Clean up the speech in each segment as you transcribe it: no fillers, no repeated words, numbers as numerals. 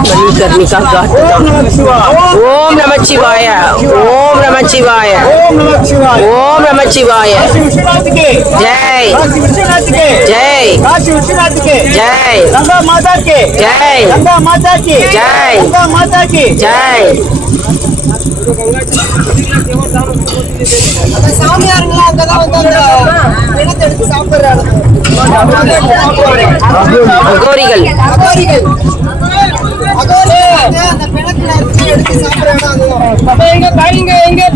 मणिकर्णिका घाट। ओम नमः शिवाय, ओम नमः शिवाय, ओम नमः शिवाय। जय जय जय गंगा माता के जय गंगा माता की जय गंगा माता की जय। சாமியாருங்களா அங்கதான் வந்து பிணத்தை எடுத்து சாப்பிடுறாங்க. அகோரிகள் அகோரிகள் அந்த பிணத்துல எடுத்து சாப்பிடுறாங்க. எங்க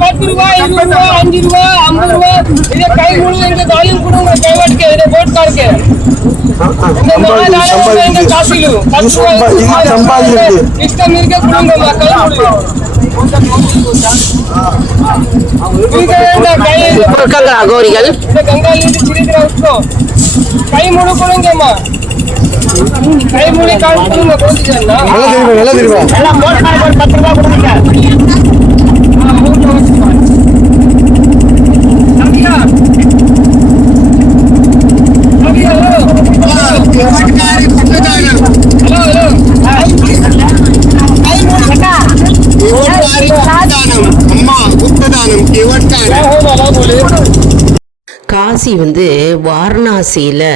10 ரூபாய் 20 ரூபாய் 5 ரூபாய் 50 ரூபாய் இதை கை முழு எங்க காயும் கொடுங்க கைவாட்டுக்கு இதை போட்டுக்காருக்கு எங்க காசிலும் 10 ரூபாய் இஷ்டம் இருக்க கொடுங்க மக்கள் அகோரிகள் கை முழு கொடுங்கம்மா கை முழு கால் கொடுங்க போட்டுக்கா 10 ரூபாய் கொடுங்க. காசி வந்து வாரணாசியில்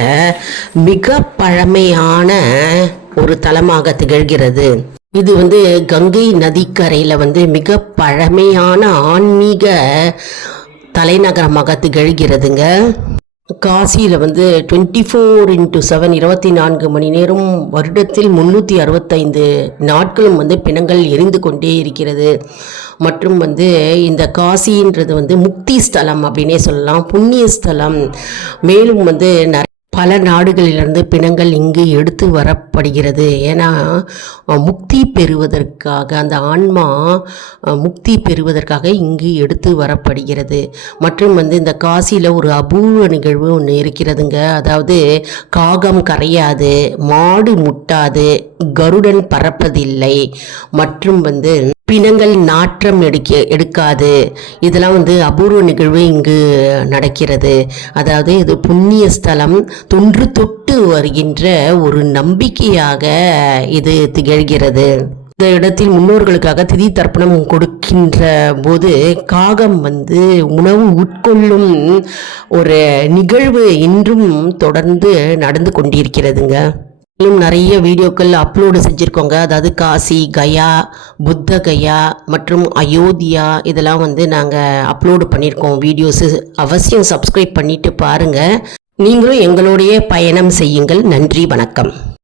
மிக பழமையான ஒரு தலமாக திகழ்கிறது. இது வந்து கங்கை நதிக்கரையில் வந்து மிக பழமையான ஆன்மீக தலைநகரமாக திகழ்கிறதுங்க. காசியில் வந்து 24/7 24 மணி நேரம் வருடத்தில் 365 நாட்களும் வந்து பிணங்கள் எரிந்து கொண்டே இருக்கிறது. மற்றும் வந்து இந்த காசின்றது வந்து முக்தி ஸ்தலம் அப்படின்னே சொல்லலாம், புண்ணிய ஸ்தலம். மேலும் வந்து பல நாடுகளிலிருந்து பிணங்கள் இங்கு எடுத்து வரப்படுகிறது. ஏன்னா முக்தி பெறுவதற்காக, அந்த ஆன்மா முக்தி பெறுவதற்காக இங்கு எடுத்து வரப்படுகிறது. மற்றும் வந்து இந்த காசியில் ஒரு அபூர்வ நிகழ்வு ஒன்று இருக்கிறதுங்க. அதாவது காகம் கரையாது, மாடு முட்டாது, கருடன் பறப்பதில்லை, மற்றும் வந்து பிணங்கள் நாற்றம் எடுக்காது. இதெல்லாம் வந்து அபூர்வ நிகழ்வு இங்கு நடக்கிறது. அதாவது இது புண்ணிய ஸ்தலம், தொன்று தொட்டு வருகின்ற ஒரு நம்பிக்கையாக இது திகழ்கிறது. இந்த இடத்தில் முன்னோர்களுக்காக திதி தர்ப்பணம் கொடுக்கின்ற போது காகம் வந்து உணவு உட்கொள்ளும் ஒரு நிகழ்வு இன்றும் தொடர்ந்து நடந்து கொண்டிருக்கிறதுங்க. இன்னும் நிறைய வீடியோக்கள் அப்லோடு செஞ்சுருக்கோங்க. அதாவது காசி, கயா, புத்த கயா மற்றும் அயோத்தியா இதெல்லாம் வந்து நாங்கள் அப்லோடு பண்ணியிருக்கோம் வீடியோஸு. அவசியம் சப்ஸ்கிரைப் பண்ணிவிட்டு பாருங்கள். நீங்களும் எங்களுடைய பயணம் செய்யுங்கள். நன்றி, வணக்கம்.